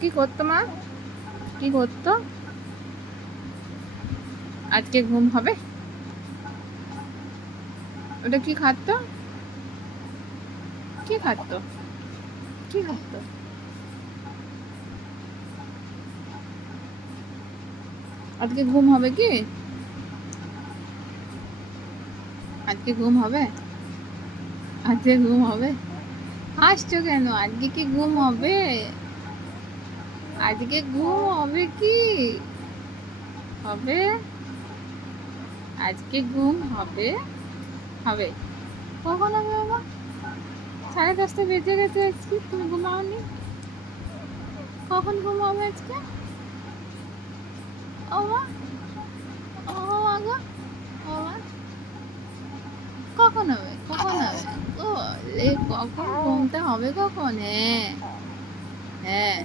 কি করতো মা? কি করতো? আজকে ঘুম হবে? ওটা কি খাতো? কি খাতো? কি খাতো? আজকে ঘুম হবে কি? আজকে ঘুম হবে? আজকে ঘুম হবে? হাসছো কেন? আজকে কি ঘুম হবে? আজকে ঘুম হবে কি? হবে? আজকে ঘুম হবে? হবে। কখন হবে বাবা? 10:30 বেজে গেছে, আজকে তুমি ঘুমাওনি? কখন ঘুম হবে আজকে? ও মা, ও মা গো, ও মা, কখন হবে? কখন হবে? ও, কখন ঘুমটা হবে কখন? হ্যাঁ, হ্যাঁ।